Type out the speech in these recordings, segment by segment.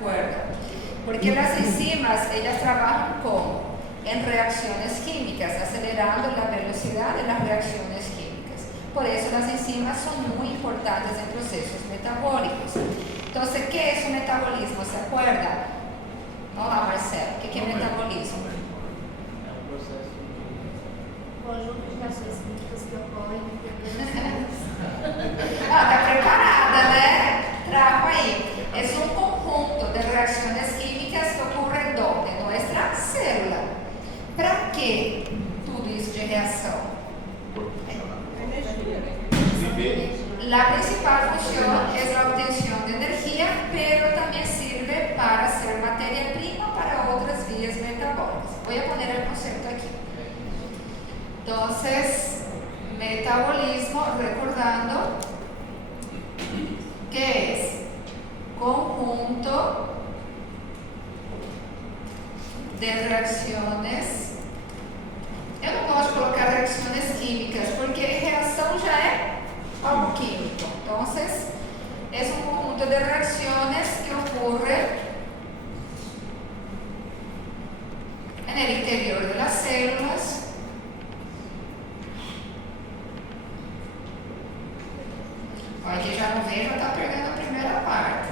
acuerdo? Porque las enzimas, ellas trabajan ¿cómo? En reacciones químicas, acelerando la velocidad de las reacciones químicas. Por eso las enzimas son muy importantes en procesos metabólicos. Entonces, ¿qué es un metabolismo? ¿Se acuerdan? Olá, Marcelo, o que é metabolismo? É um processo. Conjunto de reações químicas que ocorrem Tá preparada, né? Trago aí. É um conjunto de reacciones químicas que ocurren donde? En nuestra célula. Para que tudo isso de reação? La principal función es la obtención de energía, pero también sirve para ser materia prima para otras vías metabólicas. Voy a poner el concepto aquí. Entonces, metabolismo, recordando que es conjunto de reacciones. Eu não gosto de colocar reacciones químicas, porque reação já é algo químico. Entonces, es un conjunto de reacciones que ocurren en el interior de las células. Olha, que já não veio, já está perdendo a primeira parte.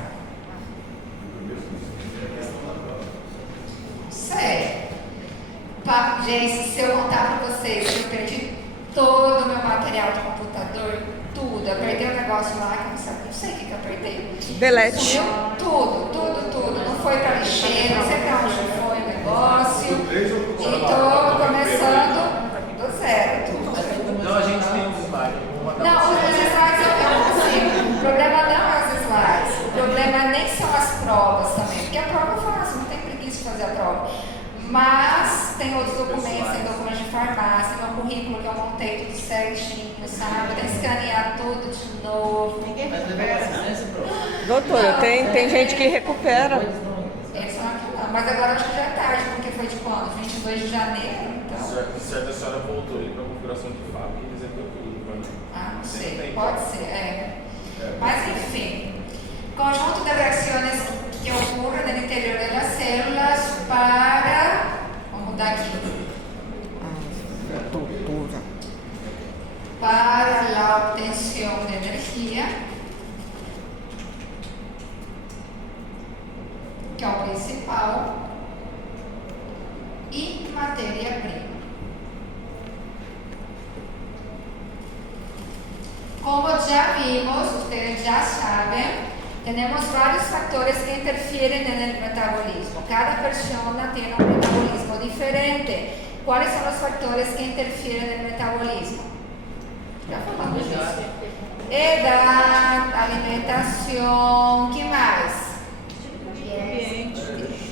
Sério. Gente, se eu contar para vocês que eu perdi todo o meu material de computador, tudo. Eu perdi um negócio lá que não sei o que eu perdi. Delete. Sumiu tudo. Não foi para lixeira, não sei para onde foi o negócio. E estou começando do zero, tudo. Não, a gente tem um slide. Não, os slides eu não consigo. O problema não é os slides. O problema nem são as provas também. Porque a prova eu faço, não tem preguiça de fazer a prova. Mas tem outros documentos, tem documentos de farmácia, tem um currículo que eu montei tudo certinho, sabe? Tem que escanear tudo de novo. Ninguém Mas levou paciência, prof. Doutora, tem gente que recupera. Eles são aqui lá. Mas agora acho que já é tarde, porque foi de quando? 22 de janeiro, então. Certo, a senhora voltou ali para a configuração de fábrica e resetou tudo, né? Ah, não sei, pode ser, Mas enfim, conjunto de reacciones que ocurren no interior de las células para, vamos mudar aqui, para la obtención de energía, que é o principal, e matéria-prima. Como ya vimos, ustedes ya saben, tenemos varios factores que interfieren en el metabolismo. Cada persona tiene un metabolismo diferente. ¿Cuáles son los factores que interfieren en el metabolismo? Ya falamos de eso. Edad, alimentación, ¿qué más?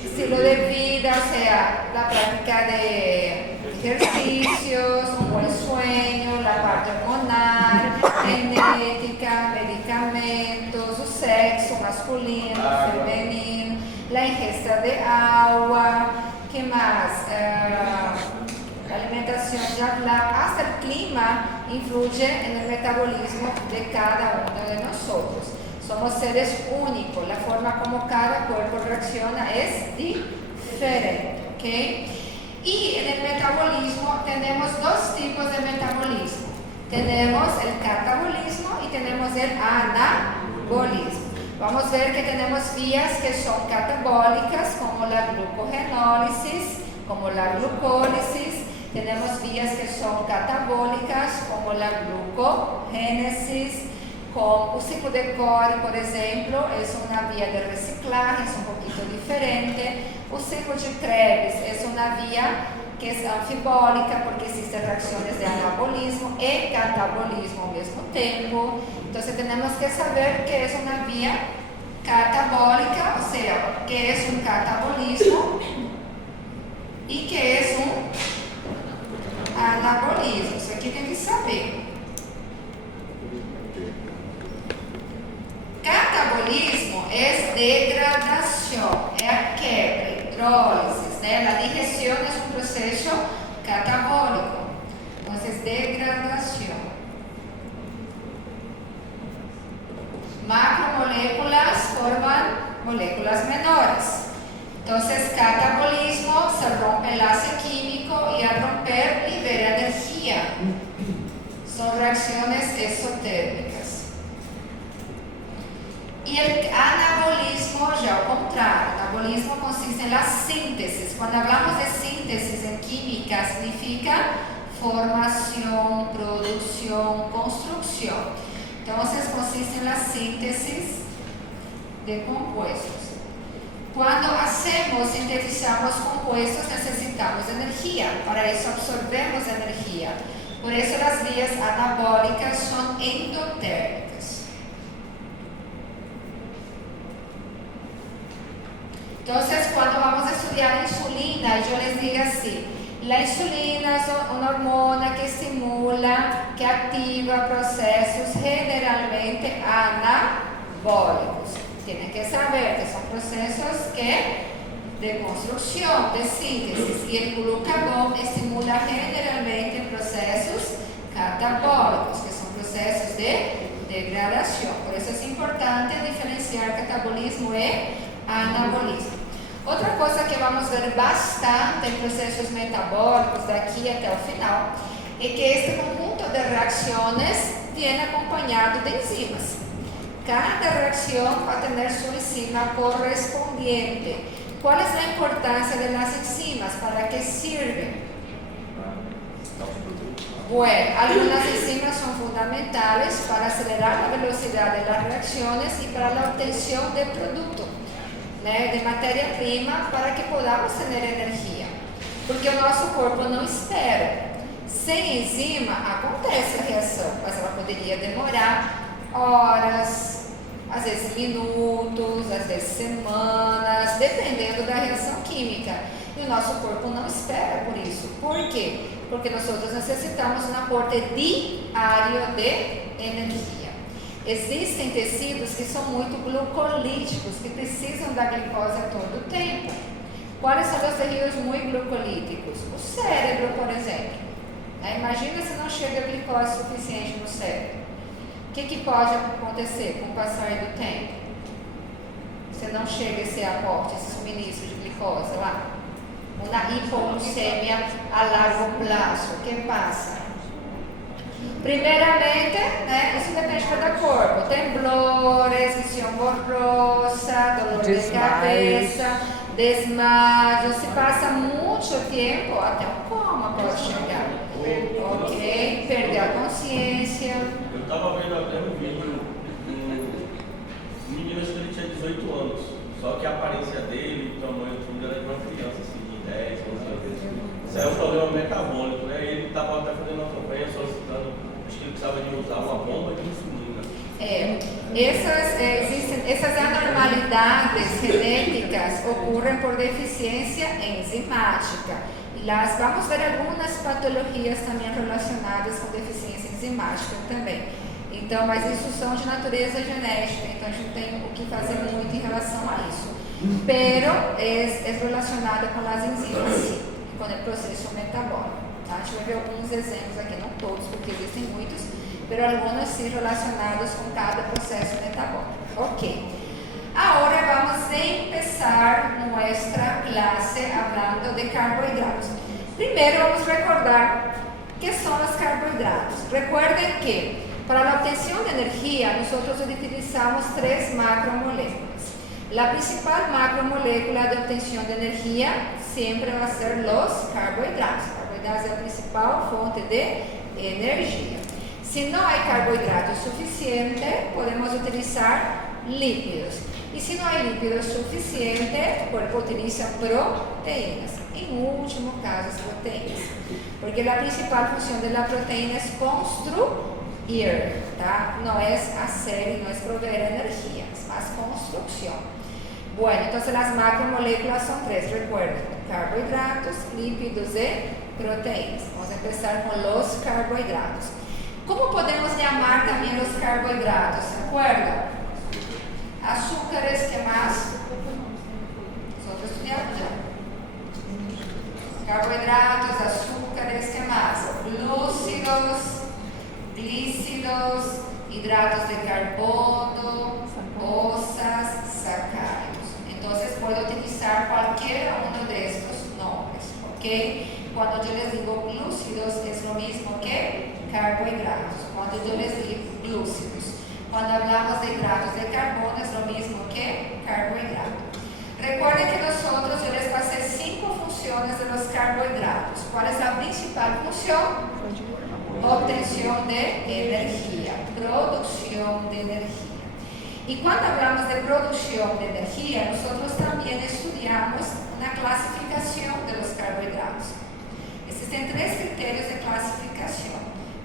Estilo de vida, o sea, la práctica de ejercicios, un buen sueño, la parte hormonal, genética, medicamentos, o sexo masculino, femenino, la ingesta de agua, ¿qué más? La alimentación, ya hablar, hasta el clima influye en el metabolismo de cada uno de nosotros. Somos seres únicos, la forma como cada cuerpo reacciona es diferente, ¿ok? Y en el metabolismo tenemos dos tipos de metabolismo. Tenemos el catabolismo y tenemos el anabolismo. Vamos a ver que tenemos vías que son catabólicas, como la glucogenólisis, como la glucólisis. Tenemos vías que son catabólicas, como la glucogénesis. Con el ciclo de Cori, por ejemplo, es una vía de reciclaje, es un poquito diferente. El ciclo de Krebs es una vía que es anfibólica porque existen reacciones de anabolismo y catabolismo al mismo tiempo. Entonces tenemos que saber qué es una vía catabólica, o sea, qué es un catabolismo y qué es un anabolismo. Isso aqui tem que saber. Catabolismo es degradación, es a quebra, hidrólisis, ¿no? La digestión es un proceso catabólico, entonces degradación. Macromoléculas forman moléculas menores. Entonces, catabolismo se rompe enlace químico y al romper libera energía. Son reacciones exotérmicas. Y el anabolismo ya al contrario. El anabolismo consiste en la síntesis. Cuando hablamos de síntesis en química, significa formación, producción, construcción. Entonces consiste en la síntesis de compuestos. Cuando sintetizamos compuestos, necesitamos energía. Para eso absorbemos energía. Por eso las vías anabólicas son endotérmicas. Entonces, cuando vamos a estudiar insulina, yo les digo así: la insulina es una hormona que estimula, que activa procesos generalmente anabólicos. Tienen que saber que son procesos de construcción, de síntesis, y el glucagón estimula generalmente procesos catabólicos, que son procesos de degradación. Por eso es importante diferenciar catabolismo y anabolismo. Outra coisa que vamos ver bastante em processos metabólicos daqui até o final é que este conjunto de reacciones viene acompañado de enzimas. Cada reacción va a tener su enzima correspondiente. ¿Cuál es la importancia de las enzimas? ¿Para qué sirven? Bueno, algunas enzimas son fundamentales para acelerar la velocidad de las reacciones y para la obtención de producto, de matéria-prima, para que podamos ter energia. Porque o nosso corpo não espera. Sem enzima, acontece a reação, mas ela poderia demorar horas, às vezes minutos, às vezes semanas, dependendo da reação química. E o nosso corpo não espera por isso. Por quê? Porque nós necessitamos um aporte diário de energia. Existem tecidos que são muito glucolíticos, que precisam da glicose a todo tempo. Quais são os tecidos muito glucolíticos? O cérebro, por exemplo. Imagina se não chega glicose suficiente no cérebro. O que pode acontecer com o passar do tempo? Se não chega esse aporte, esse suministro de glicose lá. Uma hipoglicemia a largo prazo. O que passa? Primeiramente, isso depende de cada corpo. Temblores, visión borrosa, dolor de cabeça, desmayo. Se passa muito tempo, até um coma pode chegar. Ok? Perder a consciência. Eu estava vendo até um vídeo um menino, acho que ele tinha 18 anos, só que a aparência dele, o tamanho tudo era de uma criança, assim, de 10, 11 anos. Isso é um problema metabólico, né? Ele estava até fazendo uma campanha solicitando, acho que ele precisava de usar uma bomba de insulina. Essas anormalidades genéticas ocorrem por deficiência enzimática. Vamos ver algumas patologias também relacionadas com deficiência enzimática também. Então, mas isso são de natureza genética, então a gente tem o que fazer muito em relação a isso. Pero é relacionada com as enzimas, com o processo metabólico. Tá? A gente vai ver alguns exemplos aqui, não todos, porque existem muitos, pero algunos sim relacionados com cada processo metabólico. Ok. Agora vamos empezar nuestra clase hablando de carbohidratos. Primeiro vamos recordar que são os carbohidratos. Recuerden que para a obtenção de energia, nós utilizamos 3 macromoléculas. A principal macromolécula de obtenção de energia sempre vai ser os carbohidratos. Carbohidratos é a principal fonte de energia. Se não há carbohidrato suficiente, podemos utilizar lípidos. E se não há lípidos suficiente, o corpo utiliza proteínas. Em último caso, as proteínas. Porque a principal função da proteína é construir, tá? Não é hacer, não é prover energia, mas construção. Bueno, então as macromoléculas são 3, recuerden: carbohidratos, lípidos e proteínas. Vamos começar com os carbohidratos. Como podemos chamar também os carbohidratos? ¿Recuerdan? Açúcares, que mais? Nosotros estudiamos já. Carbohidratos, açúcares, que mais? Glúcidos, glícidos, hidratos de carbono, osas, sacáridos. Então, pode puedo utilizar cualquiera uno de estos nombres, ¿ok? Cuando yo les digo glúcidos es lo mismo que carbohidratos. Cuando yo les digo glúcidos, cuando hablamos de hidratos de carbono es lo mismo que carbohidratos. Recuerden que nosotros, yo les pasé 5 funciones de los carbohidratos. ¿Cuál es la principal función? Obtención de energía, producción de energía. Y cuando hablamos de producción de energía, nosotros también estudiamos una clasificación de los carbohidratos. Existen 3 criterios de clasificación,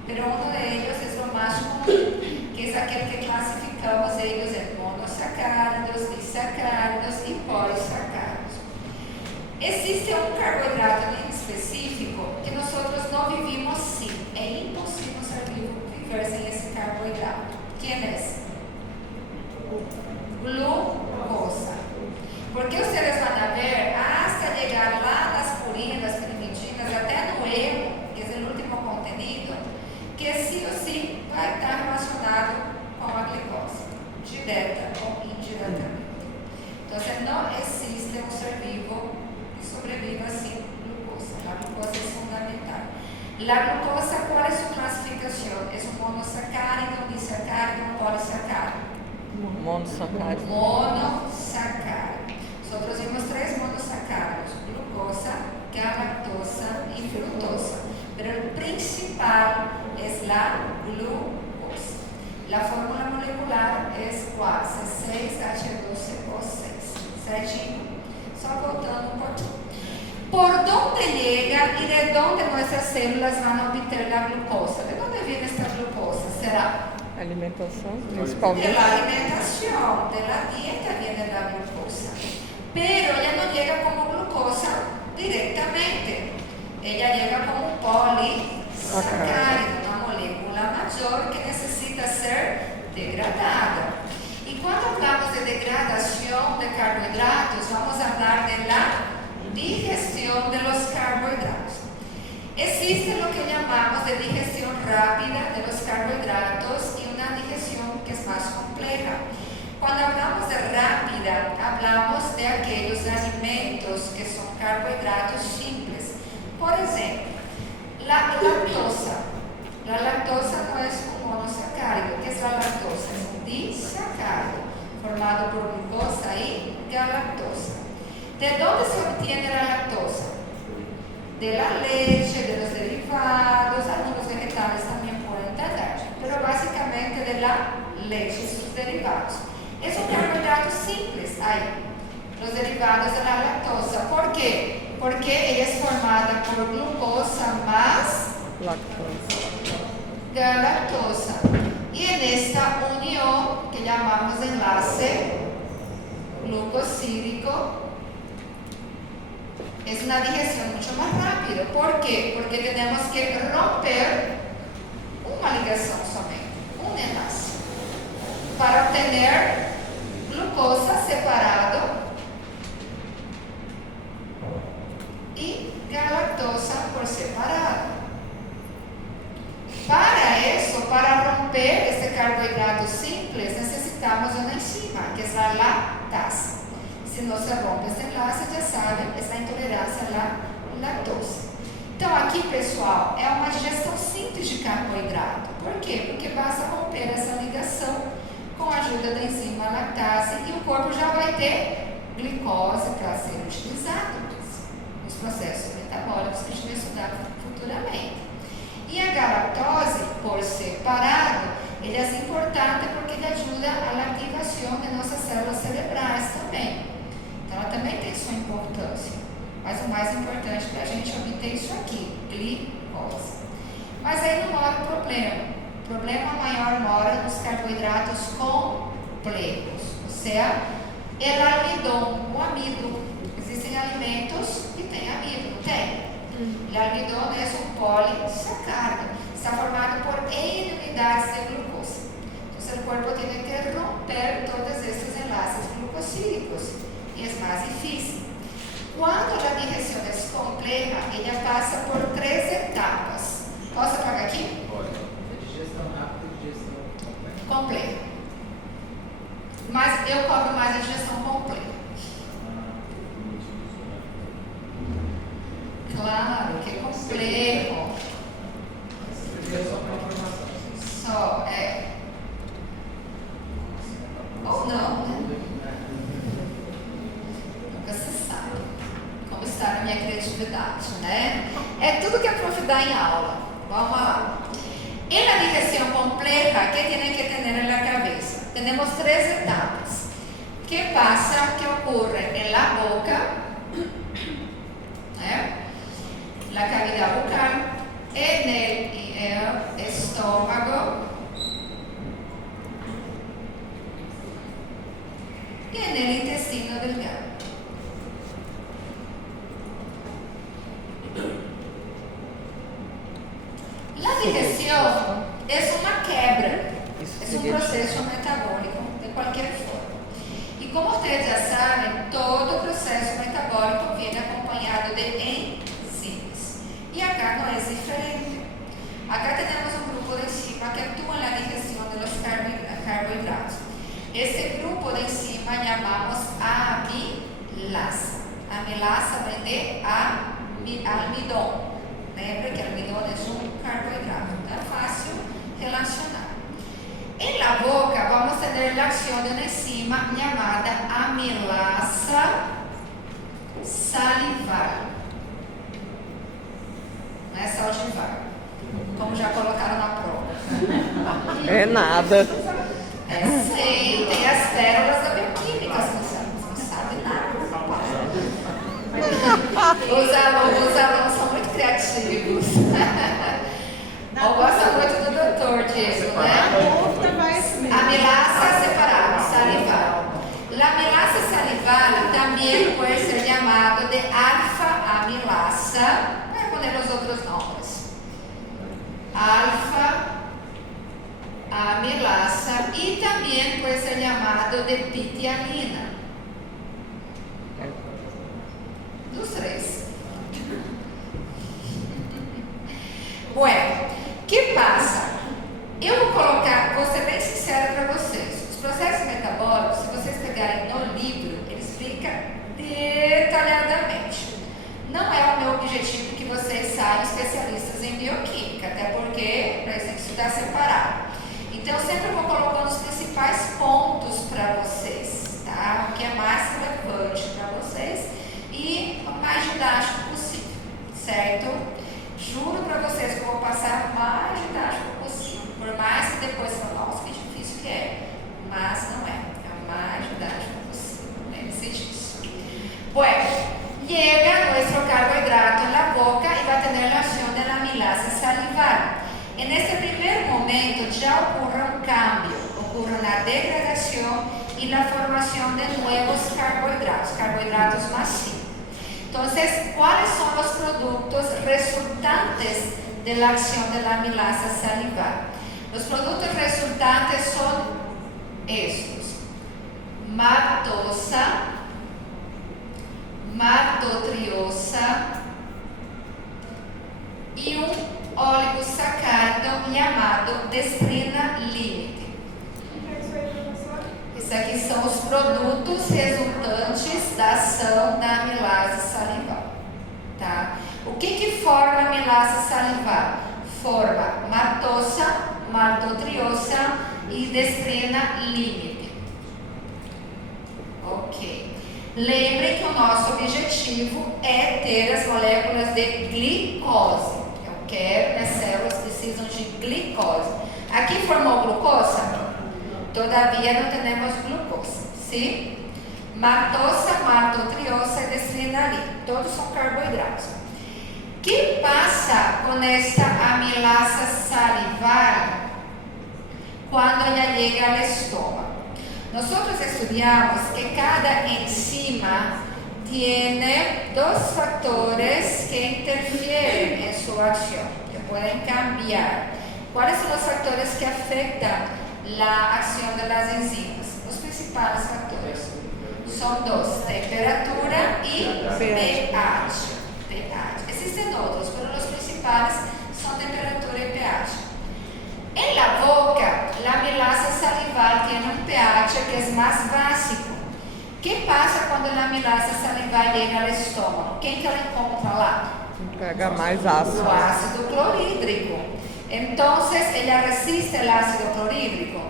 pero uno de ellos es lo más común, que es aquel que clasificamos ellos en monosacáridos, disacáridos y polisacáridos. Existe un carbohidrato en específico que nosotros no vivimos sin. É impossível um ser vivo viver sem esse carboidrato. ¿Quién es? Glucosa. Porque ustedes van a ver hasta llegar lá nas purinas, las primitinas, até no hemo, que es el último contenido, que sí o sí vai estar relacionado com a glicose, direta ou indiretamente. Entonces no existe un ser vivo que sobreviva sin glucosa. La glucosa es fundamental. La glucosa, ¿cuál es su clasificación? ¿Es un monosacárido, un disacárido, un polisacárido? Monossacárido. Monosacárido. Nosotros vimos 3 monosacáridos: glucosa, galactosa y fructosa. Pero el principal es la glucosa. La fórmula molecular es ¿cuál? C6H12O6. Certinho? Só voltando um pouquinho. ¿Por dónde llega y de dónde nuestras células van a obtener la glucosa? ¿De dónde viene esta glucosa? ¿Será? Alimentação, De principalmente. la alimentación, de la dieta viene la glucosa. Pero ella no llega como glucosa directamente. Ella llega como un polisacárido, una molécula mayor que necesita ser degradada. Y cuando hablamos de degradación de carbohidratos, vamos a hablar de la digestión de los carbohidratos. Existe lo que llamamos de digestión rápida de los carbohidratos y una digestión que es más compleja. Cuando hablamos de rápida, hablamos de aquellos alimentos que son carbohidratos simples. Por ejemplo, la lactosa. La lactosa no es un monosacárido. ¿Qué es la lactosa? Es un disacárido formado por glucosa y galactosa. ¿De dónde se obtiene la lactosa? De la leche, de los derivados, algunos vegetales también pueden tener, pero básicamente de la leche y sus derivados. Es un carbohidrato simples ahí, los derivados de la lactosa. ¿Por qué? Porque ella es formada por glucosa más galactosa. Y en esta unión que llamamos enlace glucosídico, es una digestión mucho más rápida. ¿Por qué? Porque tenemos que romper una ligación solamente, un enlace, para obtener glucosa separado y galactosa por separado. Para eso, para romper este carbohidrato simple, necesitamos una enzima, que es la lactasa. Se não se rompe esse enlace, já sabe, essa intolerância à lactose. Então, aqui, pessoal, é uma digestão simples de carboidrato. Por quê? Porque basta romper essa ligação com a ajuda da enzima lactase e o corpo já vai ter glicose para ser utilizado nos processos metabólicos que a gente vai estudar futuramente. E a galactose, por separado, ele é importante porque ele ajuda a ativação de nossas células cerebrais também. Então, ela também tem sua importância. Mas o mais importante para a gente obter isso aqui, glicose. Mas aí não mora o problema. O problema maior mora nos carboidratos complexos, ou seja, o almidão, o amido. Existem alimentos que têm amido, não tem? O almidão é um polisacárido, está formado por N unidades de glucosa. Então, o corpo tem que romper todos esses enlaces glucosídicos e é mais difícil. Quando a digestão é complexa, ela passa por 3 etapas. Posso apagar aqui? Pode. Digestão rápida e digestão completa. Complexa. Mas eu cobro mais a digestão completa. minha criatividade, né? É tudo que a prof dá em aula. Vamos lá. En la digestión compleja, ¿qué tienen que tener en la cabeza? Tenemos 3 etapas. ¿Qué pasa? ¿Qué ocurre en la boca? La cavidad bucal, en el estómago y en el intestino delgado. La digestión es una quebra, es un proceso metabólico de cualquier forma. Y como ustedes ya saben, todo proceso metabólico viene acompañado de enzimas. Y acá no es diferente. Acá tenemos un grupo de enzimas que actúa en la digestión de los carbohidratos. Este grupo de enzimas llamamos amilasa. Amilasa viene de almidón. Lembra que almidón es un carbohidrato, es fácil relacionar. En la boca vamos a tener la acción de una enzima llamada amilasa salival. Não é saldivar, como já colocaram na prova. É nada. É sim, tem as pérolas da bioquímica, você não sabe nada. Os alunos são muito criativos. Ou gostam muito do doutor Diego, né? Amilasa separada, salival. La amilasa salival también puede ser llamado de alfa-amilasa. Voy a poner los otros nombres. Alfa-amilasa y también puede ser llamado de pitialina. Dos 3. Bueno, que passa? Eu vou ser bem sincera para vocês. Os processos metabólicos, se vocês pegarem no livro, ele explica detalhadamente. Não é o meu objetivo que vocês saiam especialistas em bioquímica, até porque para isso tem que estudar separado. Então, eu sempre vou colocando os principais pontos para vocês, tá? O que é mais relevante para vocês e o mais didático possível, certo? Juro para vocês que eu vou passar o mais didático possível, por mais que depois falem, nossa, que difícil que é, mas não é o mais didático possível, lembre-se disso. Bueno, llega nuestro carbohidrato en la boca y va a tener la acción de la amilasa salival. En este primer momento ya ocurre un cambio, ocurre una degradación y la formación de nuevos carbohidratos más simples. Entonces, ¿cuáles son los productos resultantes de la acción de la amilasa salival? Los productos resultantes son estos: maltosa, maltotriosa y un oligosacárido llamado destrina límite. Esses aqui são os produtos resultantes da ação da amilase salival. Tá? O que forma a amilase salival? Forma maltosa, maltotriosa e destrina límite. Ok. Lembrem que o nosso objetivo é ter as moléculas de glicose. Eu quero que as células precisam de glicose. Aqui formou glucosa? Todavía no tenemos glucosa, ¿sí? Maltosa, maltotriosa y destrina límite. Todos son carbohidratos. ¿Qué pasa con esta amilasa salival cuando ella llega al estómago? Nosotros estudiamos que cada enzima tiene 2 factores que interfieren en su acción, que pueden cambiar. ¿Cuáles son los factores que afectan la acción de las enzimas? Los principales factores son 2, temperatura y pH. Existen otros, pero los principales son temperatura y pH. En la boca, la amilasa salival tiene un pH que es más básico. ¿Qué pasa cuando la amilasa salival llega al estómago? ¿Quién que la encontra lá? Pega mais ácido. O ácido clorídrico. Entonces, ¿ella resiste el ácido clorhídrico?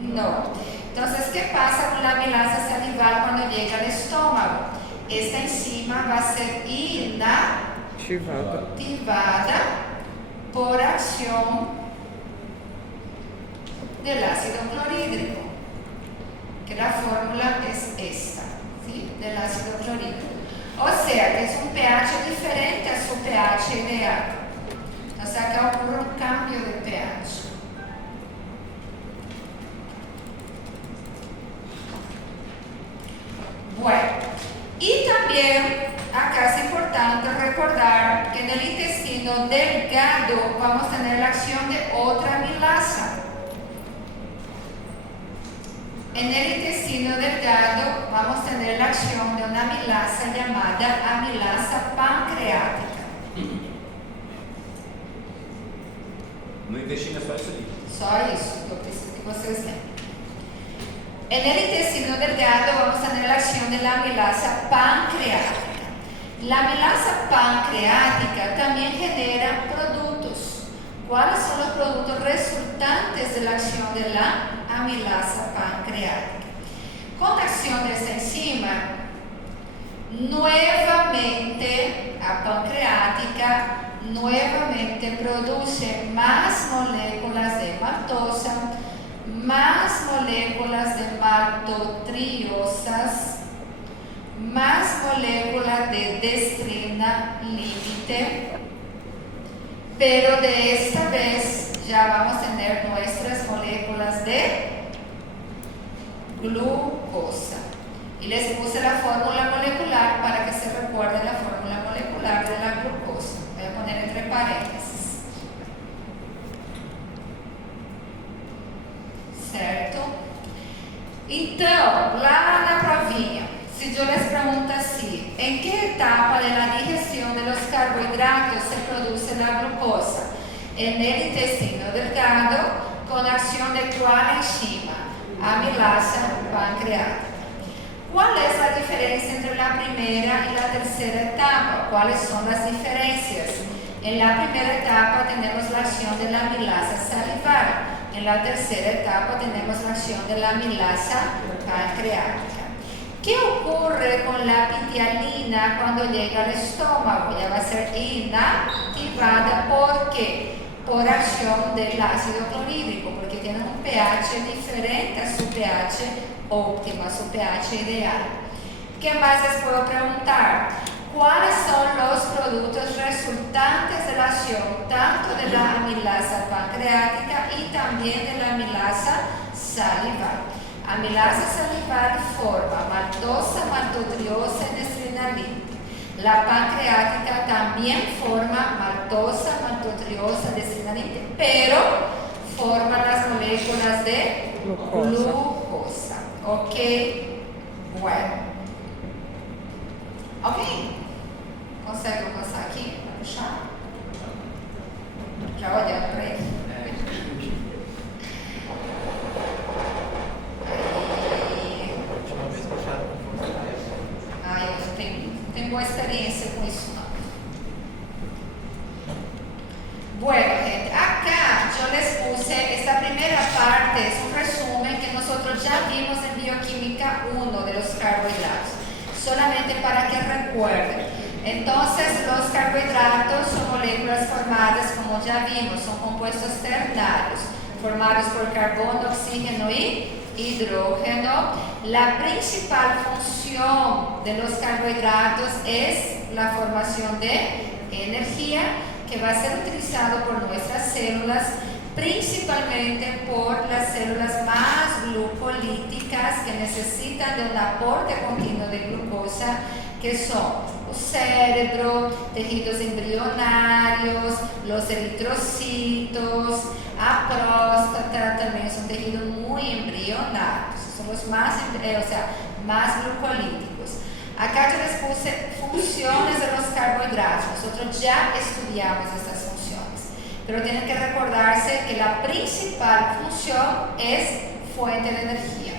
No. Entonces, ¿qué pasa con la amilasa salival cuando llega al estómago? Esta enzima va a ser inactivada por acción del ácido clorhídrico, que la fórmula es esta, ¿sí? Del ácido clorhídrico. O sea, que es un pH diferente a su pH ideal. Entonces acá ocurre un cambio de pH. Bueno, y también acá es importante recordar que en el intestino delgado vamos a tener la acción de otra amilasa. En el intestino delgado vamos a tener la acción de una amilasa llamada amilasa pancreática. No intestino é só isso aí. Só isso, eu preciso que vocês lembrem. En el intestino delgado vamos a tener la acción de la amilasa pancreática. La amilasa pancreática también genera productos. ¿Cuáles son los productos resultantes de la acción de la amilasa pancreática? Con la acción de esta enzima, nuevamente la pancreática nuevamente produce más moléculas de maltosa, más moléculas de maltotriosas, más moléculas de destrina límite, pero de esta vez ya vamos a tener nuestras moléculas de glucosa. Y les puse la fórmula molecular para que se recuerde la fórmula molecular de la glucosa. Voy a poner entre paréntesis. Certo? Então, lá na provinha, se eu les pregunto assim, em que etapa da digestão dos carboidratos se produz a glucosa? En el intestino delgado, con acción de qual enzima? Amilasa pancreática. ¿Cuál es la diferencia entre la primera y la tercera etapa? ¿Cuáles son las diferencias? En la primera etapa tenemos la acción de la amilasa salivar. En la tercera etapa tenemos la acción de la amilasa pancreática. ¿Qué ocurre con la pitialina cuando llega al estómago? Ya va a ser inactivada. ¿Por qué? Por acción del ácido clorhídrico, porque tiene un pH diferente a su pH óptimo, a su pH ideal. ¿Qué más les puedo preguntar? ¿Cuáles son los productos resultantes de la acción tanto de la amilasa pancreática y también de la amilasa salivar? Amilasa salivar forma maltosa, maltotriosa y destrina límite. La pancreática también forma maltosa, maltotriosa, destrina límite, pero forma las moléculas de glucosa. Ok, bueno. Ok, consegue alcançar aqui para puxar? Já olhando para ele. Última vez puxaram com força mesmo. Eu não tenho boa experiência com isso não. Bueno, gente, acá yo les puse esta primera parte, es un resumen que nosotros ya vimos en bioquímica 1 de los carbohidratos, solamente para que recuerden. Entonces, los carbohidratos son moléculas formadas, como ya vimos, son compuestos ternarios, formados por carbono, oxígeno y hidrógeno. La principal función de los carbohidratos es la formación de energía, que va a ser utilizado por nuestras células, principalmente por las células más glucolíticas que necesitan de un aporte continuo de glucosa, que son el cerebro, tejidos embrionarios, los eritrocitos, la próstata, también son tejidos muy embrionarios, son los más glucolíticos. Acá yo les puse funciones de los carbohidratos. Nosotros ya estudiamos estas funciones, pero tienen que recordarse que la principal función es fuente de energía.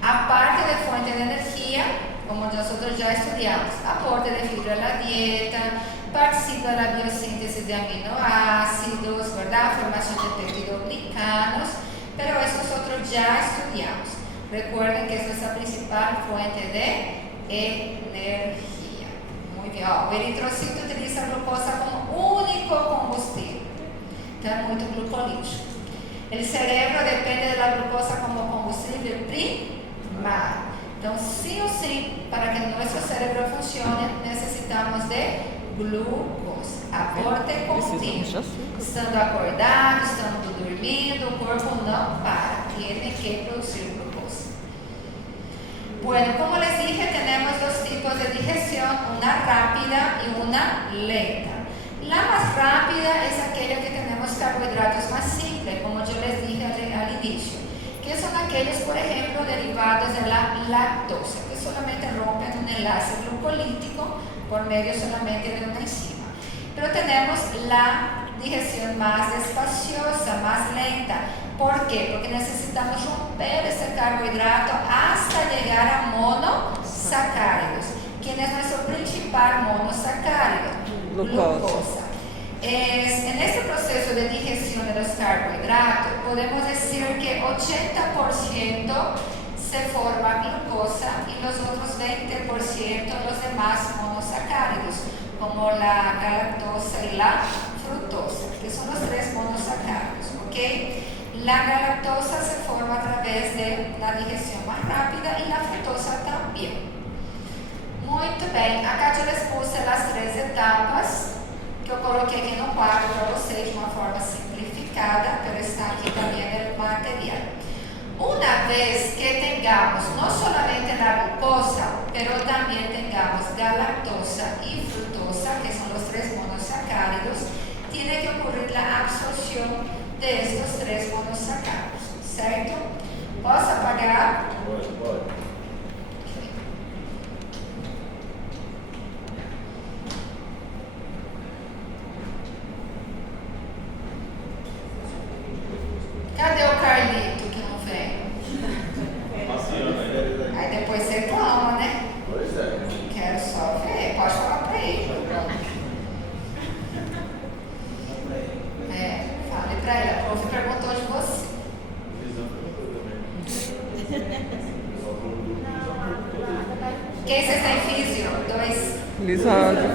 Aparte de fuente de energía, como nosotros ya estudiamos, aporte de fibra a la dieta, participa de la biosíntesis de aminoácidos, ¿verdad? Formación de peptidoglicanos, pero eso nosotros ya estudiamos. Recuerden que esa es la principal fuente de energía. Muy bien. El eritrocito utiliza a glucosa como único combustível. Então é muito glucolítico. O cérebro depende da glucosa como combustível primário. Então, sim ou sim, para que nosso cérebro funcione, necessitamos de glucosa. Aporte contínuo. Estando acordado, estando dormindo, o corpo não para. Tiene que producir glucosa. Bueno, como les dije, tenemos dos tipos de digestión, una rápida y una lenta. La más rápida es aquella que tenemos carbohidratos más simples, como yo les dije al inicio, que son aquellos, por ejemplo, derivados de la lactosa, que solamente rompen un enlace glucolítico por medio solamente de una enzima. Pero tenemos la digestión más despaciosa, más lenta. ¿Por qué? Porque necesitamos romper ese carbohidrato hasta llegar a monosacáridos. ¿Quién es nuestro principal monosacárido? Glucosa. En este proceso de digestión de los carbohidratos, podemos decir que 80% se forma glucosa y los otros 20% los demás monosacáridos, como la galactosa y la fructosa, que son los tres monosacáridos, ¿ok? La galactosa se forma a través de la digestión más rápida y la fructosa también. Muito bem, acá eu les puse as 3 etapas que eu coloquei aqui no quadro para vocês de uma forma simplificada, pero está aqui também no material. Una vez que tengamos no solamente la glucosa, pero también tengamos galactosa y fructosa, que son los 3 monosacáridos, tiene que ocurrir la absorción de estos 3 monosacáridos, ¿cierto? ¿Posso apagar? Pode. Cadê o Carlito que não vem? Passeando, né? Aí depois você clama, né? Pois é. Quero só ver, pode falar pra ele. Fale pra ele, a prof perguntou de você. Quem vocês têm físio? 2? Lisandro.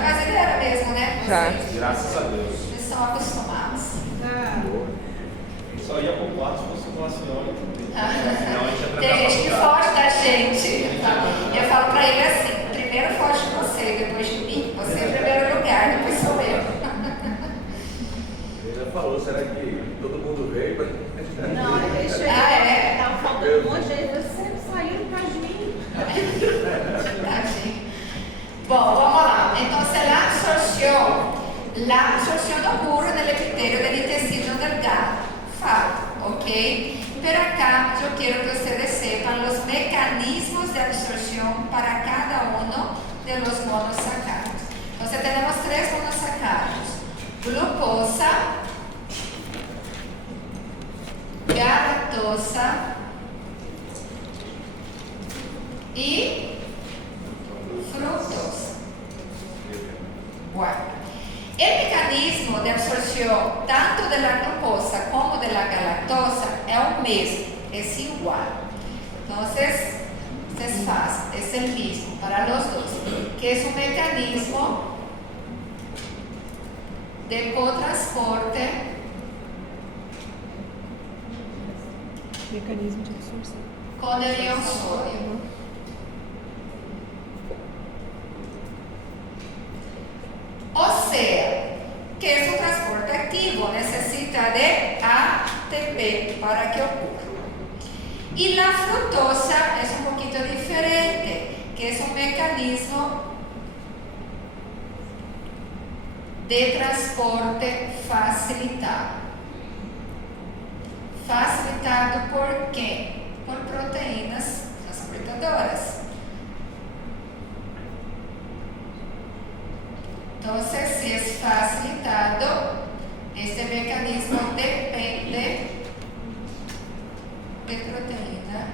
Mas ele era mesmo, né? Já. Graças a Deus. Eles são acostumados. Só ia pro quarto se fosse com a senhora. Senão a gente ia Tem gente que trancar foge da gente. Eu falo pra ele assim, primeiro foge de você, depois de mim. Você em primeiro lugar, depois sou eu. Ele já falou, será que todo mundo veio? Na hora que ele chegou, tava faltando um monte de gente. Você não saiu por causa de mim? Tadinho. Bom, vamos lá. Entonces la absorción ocurre en el epitelio del intestino delgado. Fato, ¿ok? Pero acá yo quiero que ustedes sepan los mecanismos de absorción para cada uno de los monosacáridos. Entonces tenemos 3 monosacáridos: glucosa, galactosa y fructosa. Bueno, el mecanismo de absorción tanto de la glucosa como de la galactosa es el mismo, es igual. Entonces, es fácil, es el mismo para los dos, que es un mecanismo de cotransporte Mecanismo de absorção. con el ion sodio. O sea, que es un transporte activo, necesita de ATP para que ocurra. Y la fructosa es un poquito diferente, que es un mecanismo de transporte facilitado. ¿Facilitado por qué? Por proteínas transportadoras. Entonces, si es facilitado, este mecanismo depende de proteína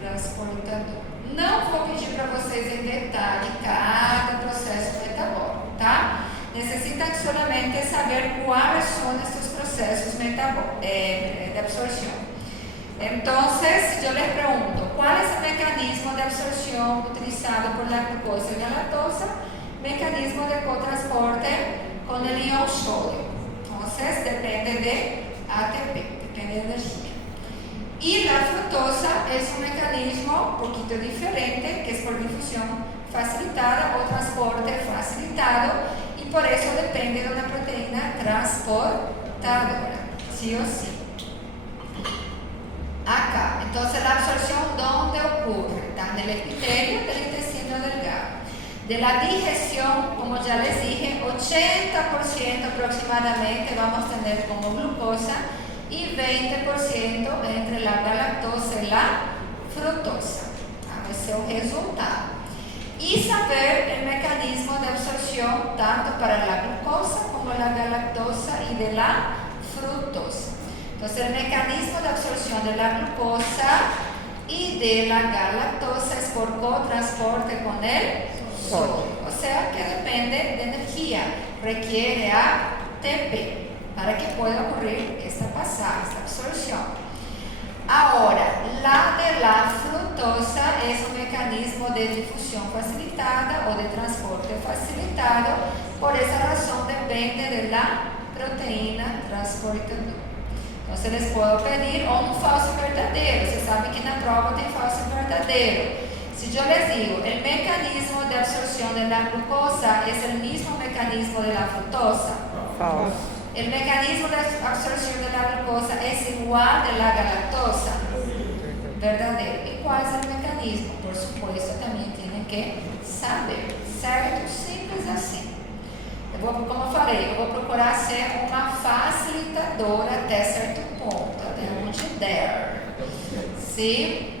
transportadora. Não vou pedir para vocês em detalhe cada processo metabólico, tá? Necesitan solamente saber cuáles son estos procesos de absorción. Entonces, yo les pregunto, ¿cuál es el mecanismo de absorción absorción utilizado por la glucosa y la lactosa, mecanismo de cotransporte con el ion sodio. Entonces, depende de ATP, depende de energía. Y la fructosa es un mecanismo un poquito diferente, que es por difusión facilitada o transporte facilitado, y por eso depende de una proteína transportadora, sí o sí. Acá, entonces la absorción, ¿dónde ocurre? Está en el epitelio del intestino delgado. De la digestión, como ya les dije, 80% aproximadamente vamos a tener como glucosa y 20% entre la galactosa y la fructosa. Esse é o resultado. Y saber el mecanismo de absorción tanto para la glucosa como la galactosa y de la fructosa. Entonces el mecanismo de absorción de la glucosa y de la galactosa es por cotransporte con el sodio. O sea que depende de energía, requiere ATP para que pueda ocurrir esta pasada, esta absorción. Ahora, la de la fructosa es un mecanismo de difusión facilitada o de transporte facilitado. Por esa razón depende de la proteína transportadora. Entonces les puedo pedir un falso y verdadero. Você sabe que na prova tem falso y verdadero. Si yo les digo, el mecanismo de absorción de la glucosa es el mismo mecanismo de la fructosa. Falso. El mecanismo de absorción de la glucosa es igual de la galactosa. Verdadero. ¿Y cuál es el mecanismo? Por supuesto, también tienen que saber. Certo? Simples assim. Como eu falei, eu vou procurar ser uma facilitadora até certo ponto, até onde der. ¿Sí?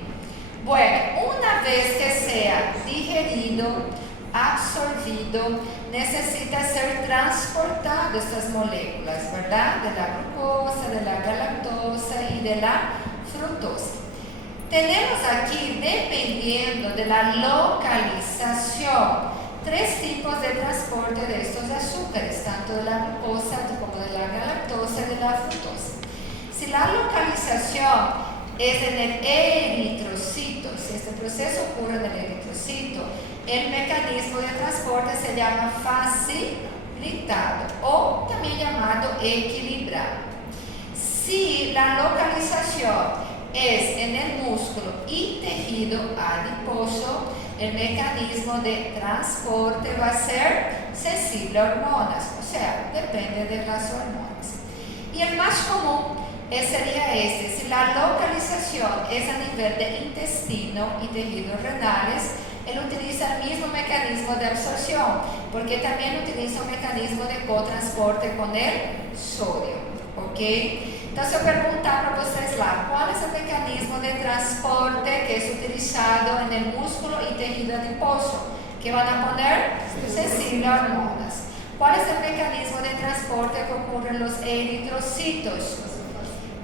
Bueno, una vez que sea digerido, absorbido, necesita ser transportado estas moléculas, ¿verdad? De la glucosa, de la galactosa y de la fructosa. Tenemos aquí, dependiendo de la localización, 3 tipos de transporte de estos azúcares, tanto de la glucosa como de la galactosa y de la fructosa. Si la localización es en el eritrocito, si este proceso ocurre en el eritrocito, el mecanismo de transporte se llama facilitado o también llamado equilibrado. Si la localización es en el músculo y tejido adiposo, el mecanismo de transporte va a ser sensible a hormonas, o sea, depende de las hormonas. Y el más común sería este: si la localización es a nivel de intestino y tejidos renales, él utiliza el mismo mecanismo de absorción, porque también utiliza un mecanismo de cotransporte con el sodio, ¿ok? Entonces eu perguntar para vocês lá, qual é o mecanismo de transporte que es utilizado en el músculo y tejido adiposo? Que van a poner sensible a hormonas. ¿Cuál es el mecanismo de transporte que ocurre en los eritrocitos?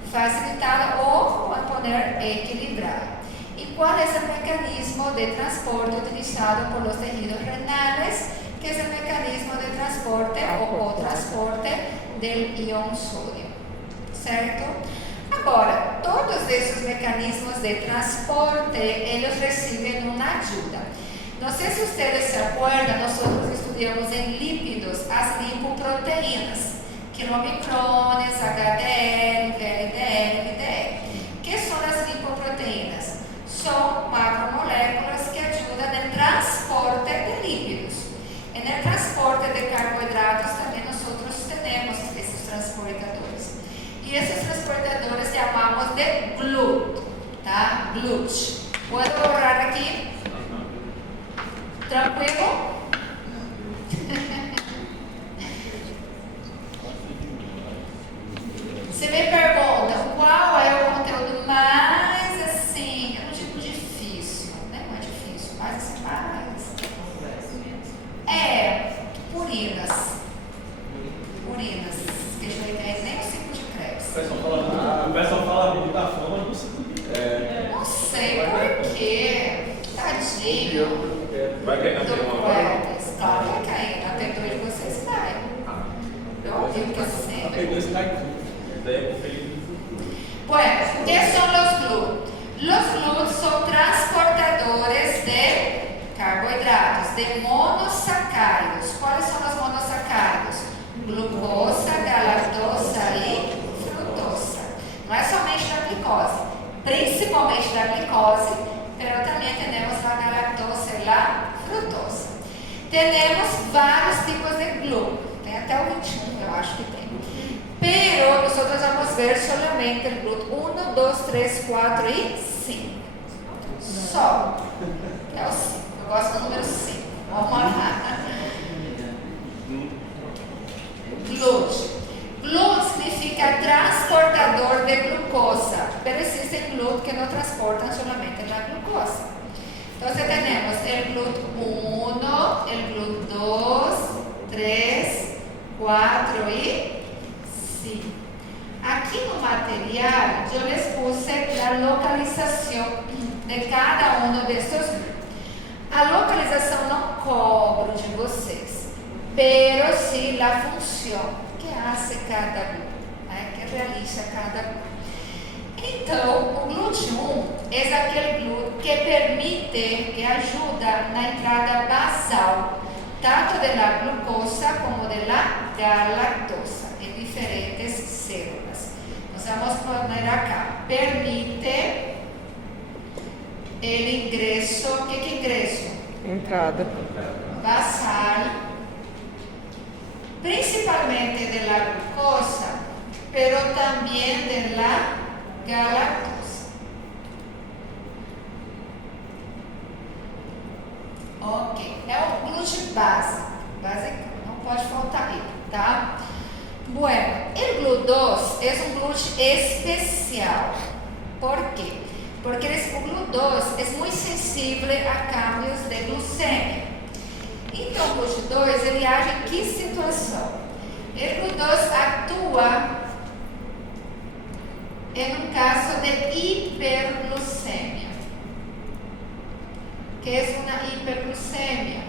Facilitado o van a poner equilibrado. ¿Y cuál es el mecanismo de transporte utilizado por los tejidos renales? Que es el mecanismo de transporte o cotransporte del ion sodio. Certo? Agora, todos esses mecanismos de transporte, eles recebem uma ajuda. Não sei se vocês se acuerdan, nós estudamos em lípidos as lipoproteínas, quilomicrones, HDL, VLDL, LDL. Que são as lipoproteínas? São macromoléculas que ajudam no transporte de lípidos. E no transporte de carboidratos também nós temos esses transportadores. Y esos transportadores llamamos de GLUT, ¿tá? GLUT. ¿Puedo borrar aquí? ¿Tranquilo? Se me perguntam qual é o conteúdo mais assim, eu não digo difícil, né? Não é difícil, mas assim, purinas. Purinas, que a gente não entende nem o ciclo de Krebs. O pessoal fala muito da fama do ciclo de Krebs. Não sei porquê. Tadinho Vai cair na do tema agora? Krebs. Claro que vai cair. Na teoria de vocês vai. Eu ouvi que A sempre. P2 cai tudo. Daí é feliz. Bueno, ¿qué son los GLUT? Los GLUT son transportadores de de monossacáridos. ¿Cuáles son los monossacáridos? Glucosa, galactosa e frutosa. Não é somente da glicose, principalmente da glicose, pero também temos a galactosa e a frutosa. Temos vários tipos de glúten, tem até o 21, eu acho que tem. Pero nosotros vamos ver solamente el gluten 1, 2, 3, 4 e 5. Só. É o 5. Eu gosto do número 5. Vamos lá. Glúten. Glúten significa transportador de glucosa, pero existen glúten que não transportam solamente a glucosa. Então, temos o glúten 1, o glúten 2, 3, 4 e 5. Aqui no material, eu les puse a localização de cada um destes grupos. A localização não cobro de vocês, pero sim a função que hace cada grupo, que realiza cada grupo. Então, o glúten 1 é aquele glúten que permite, que ajuda na entrada basal, tanto da glucosa como da galactosa, em diferentes células. Nós vamos poner acá, permite o ingresso, o que é ingresso? Entrada. Basal, principalmente de la glucosa, pero también de la galactosa. Ok, é o glúten básico, não pode faltar ele, tá? Bueno, o glúten 2 é um glúten especial. ¿Por quê? Porque o glúten 2 é muito sensível a cambios de glucemia. Então, o glúten 2, ele age em que situação? O glúten 2 atua em um caso de hiperglucemia. O que é uma hiperglucemia?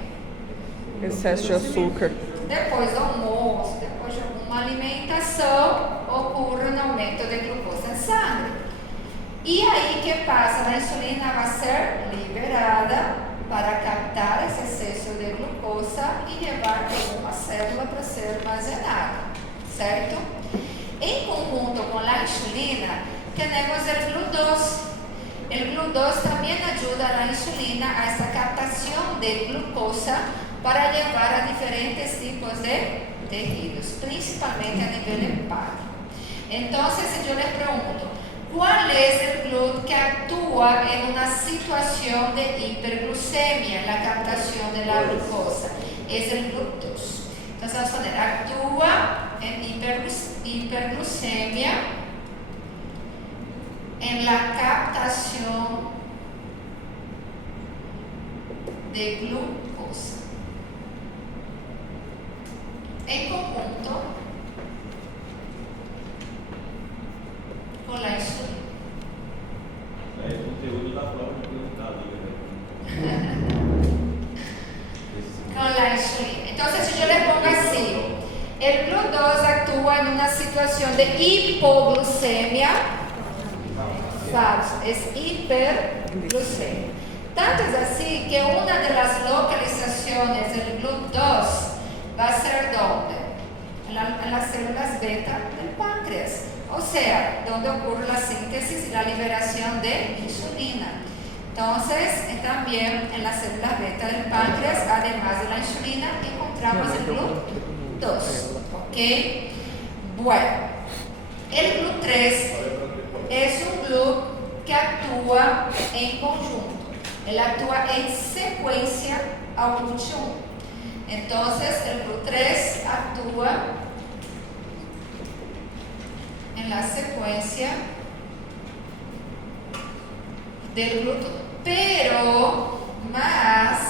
Excesso de açúcar. Depois do almoço, depois de alguma alimentação, ocorre um aumento de glucosa em sangue. E aí, que passa? A insulina vai ser liberada para captar esse excesso de glucosa e levar para uma célula para ser armazenada, certo? Em conjunto com a insulina, temos o glúten 2. O glúten 2 também ajuda a insulina a esta captação de glucosa para levar a diferentes tipos de tejidos, principalmente a nível hepático. Então, se eu lhe pergunto, qual é o glúten que atua em uma situação de hiperglucemia, na captação da glucosa? É o glúten 2. Então, vamos fazer, atua em hiperglucemia, em la captação de glucosa. Em conjunto com a insulina. É o conteúdo da prova de da Com a insulina. Então, se eu lhe pongo assim, o glúten 2 atua em uma situação de hipoglucemia, falso, é hiperglucemia. Tanto é assim que uma das localizações do glúten 2 vai ser onde? Nas células beta do pâncreas, ou seja, onde ocorre a síntese e a liberação de insulina. Então, também nas células beta do pâncreas, además da insulina, encontramos o glúten 2. Ok? Bueno, o glúten 3 é um glúten que atua em conjunto. Ele atua em sequência ao glúten 1. Então, o glúten 3 atua em la sequência do glúten 1. Mas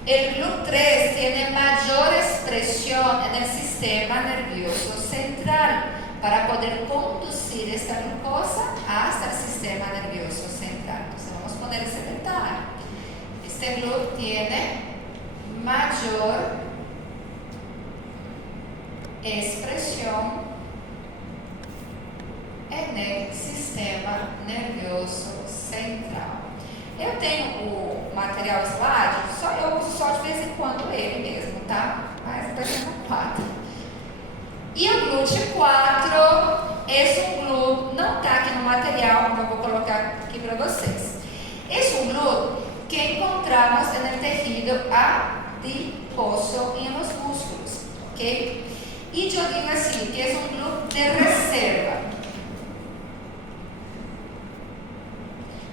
o glúten 3 tem maior expressão no sistema nervioso central para poder conduzir esta glucosa hasta o sistema nervioso central. Então, vamos poner esse detalhe. Este glúten tem maior expressão no sistema nervioso central. Eu tenho o material slide, só eu só de vez em quando ele mesmo, tá? Mas vai ser um 4. E o glúteo 4, esse glúteo não está aqui no material, como eu vou colocar aqui para vocês. Esse glúteo que encontramos no tejido adiposo e nos músculos, ok? E eu digo assim, que é glúteo de reserva.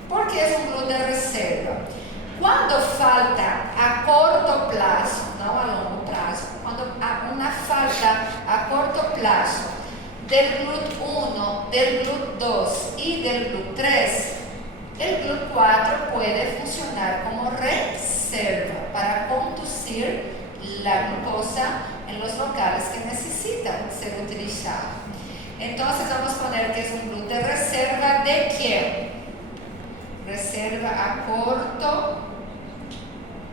Por que é glúteo de reserva? Quando falta a curto prazo, não a longo prazo, quando há uma falta a curto prazo del glúteo 1, del glúteo 2 y del glúteo 3, el glúteo 4 puede funcionar como reserva para conducir la glucosa en los locales que necesitan ser utilizados. Entonces vamos a poner que es un glúteo de reserva de quién? Reserva a corto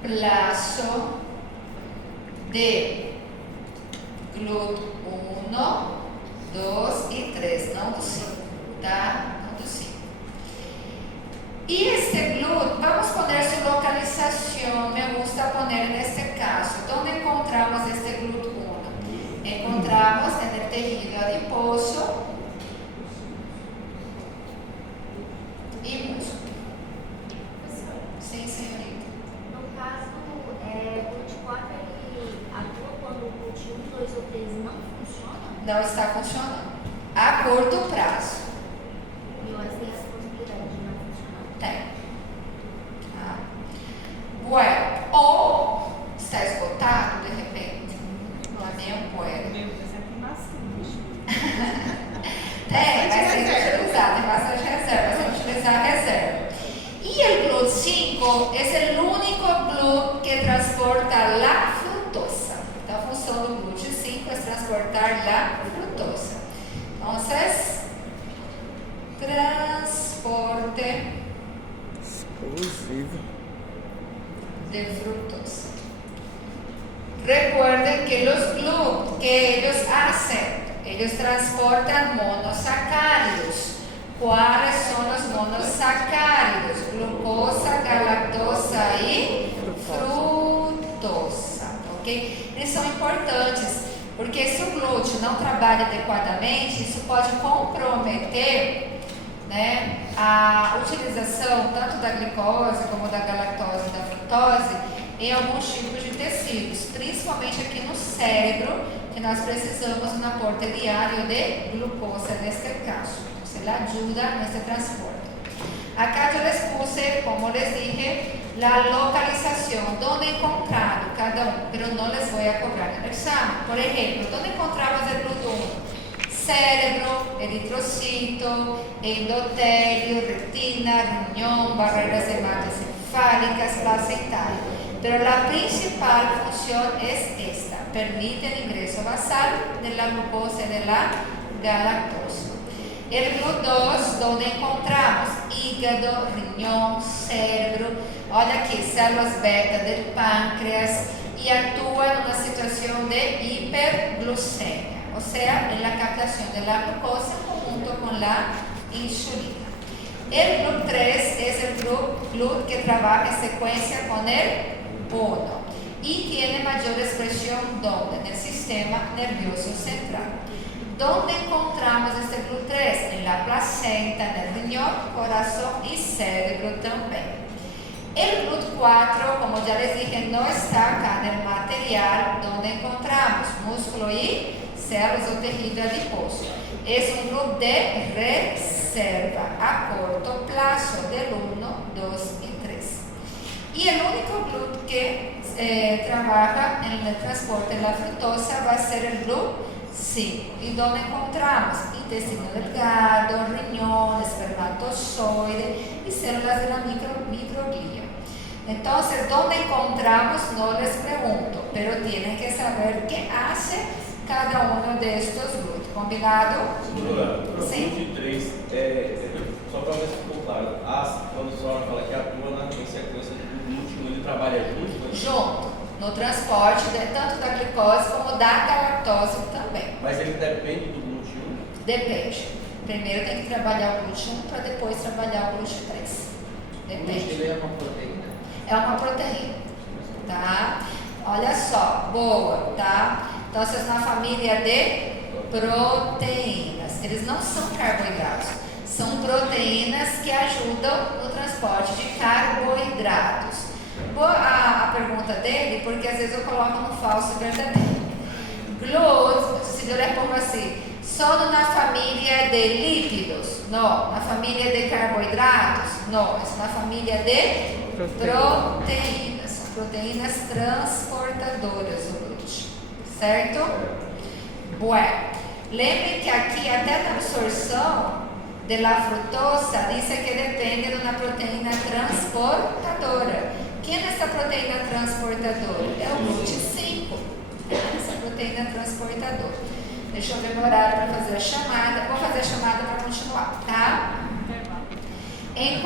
plazo de glúteo 1, 2 y 3, não do 5, tá? Não do 5. Y este glúteo, vamos poner su localización, me gusta poner en este caso, ¿dónde encontramos este glúteo 1? Encontramos en el tejido adiposo y músculo. Sim, senhorita. No caso, o glúteo 4 ele atua quando o glúteo 1, 2 ou 3 não funciona? Não está funcionando. A curto prazo. E eu acho que tem essa possibilidade de não funcionar. Tem. Tá? Bueno, ou está esgotado de repente. Também pode. Meu Deus, é bastante. Tem, mas tem que utilizar, tem bastante reserva, tem que utilizar a reserva. Y el glúteo 5 es el único glúteo que transporta la fructosa. Então, a função do glúteo 5 es transportar la fructosa. Entonces, transporte Explosivo. de fructosa. Recuerden que los glúteos que ellos hacen, ellos transportan monosacáridos. ¿Cuáles son los monosacáridos? Glucosa, galactosa y fructosa, ok? Eles são importantes, porque se o glúteo não trabalha adequadamente, isso pode comprometer, né, a utilização tanto da glicose como da galactose e da frutose em alguns tipos de tecidos, principalmente aqui no cérebro, que nós precisamos um aporte diário de glucosa neste caso. Se la ayuda en este transporte. Acá yo les puse, como les dije, la localización, donde encontrado cada uno, pero no les voy a cobrar el examen. Por ejemplo, ¿dónde encontramos el glúteo 1? Cerebro, eritrocito, endotelio, retina, riñón, barreras hematoencefálicas, placental. Pero la principal función es esta: permite el ingreso basal de la glucosa y de la galactosa. El glúteo 2, donde encontramos hígado, riñón, cerebro, olha aqui, células beta del páncreas, y actúa en una situación de hiperglucemia, o sea, en la captación de la glucosa junto con la insulina. El glúteo 3 es el glúteo que trabaja en secuencia con el 1 y tiene mayor expresión ¿dónde? En el sistema nervioso central. ¿Dónde encontramos este glúteo 3? En la placenta, en el riñón, corazón y cerebro también. El glúteo 4, como ya les dije, no está acá en el material. ¿Dónde encontramos? Músculo y células o tejido adiposo. Es un glúteo de reserva a corto plazo del 1, 2 y 3. Y el único glúteo que trabaja en el transporte de la fructosa va a ser el glúteo 5. ¿Y dónde encontramos? Intestino delgado, riñón, espermatozoide y células de la microglia. Entonces, ¿dónde encontramos? No les pregunto, pero tienen que saber qué hace cada uno de estos glúteos. ¿Combinado? Para o Sim. glúteo 3, só para ver se ficou claro, quando a senhora fala que atua em sequência do glúteo, ele trabalha junto? Junto. No transporte tanto da glicose como da galactose também. Mas ele depende do glúteo 1? Depende. Primeiro tem que trabalhar o glúteo 1 para depois trabalhar o glúteo 3. O Depende. glúteo é uma proteína? É uma proteína. tá? Olha só, boa, tá? Então, essas na família de proteínas. Eles não são carboidratos, são proteínas que ajudam no transporte de carboidratos. Boa a pergunta dele, porque às vezes eu coloco no falso e verdadeiro. Se eu le pongo assim, solo na família de lípidos? Não. Na família de carboidratos? Não. É na família de proteínas. São proteínas transportadoras, o glúten. Certo? Bueno. Lembre que aqui até na absorção de la fructosa diz que depende de uma proteína transportadora. Quem é essa proteína transportadora? É o glúten 5. Essa proteína transportadora. Deixa eu ver o horário para fazer a chamada. Vou fazer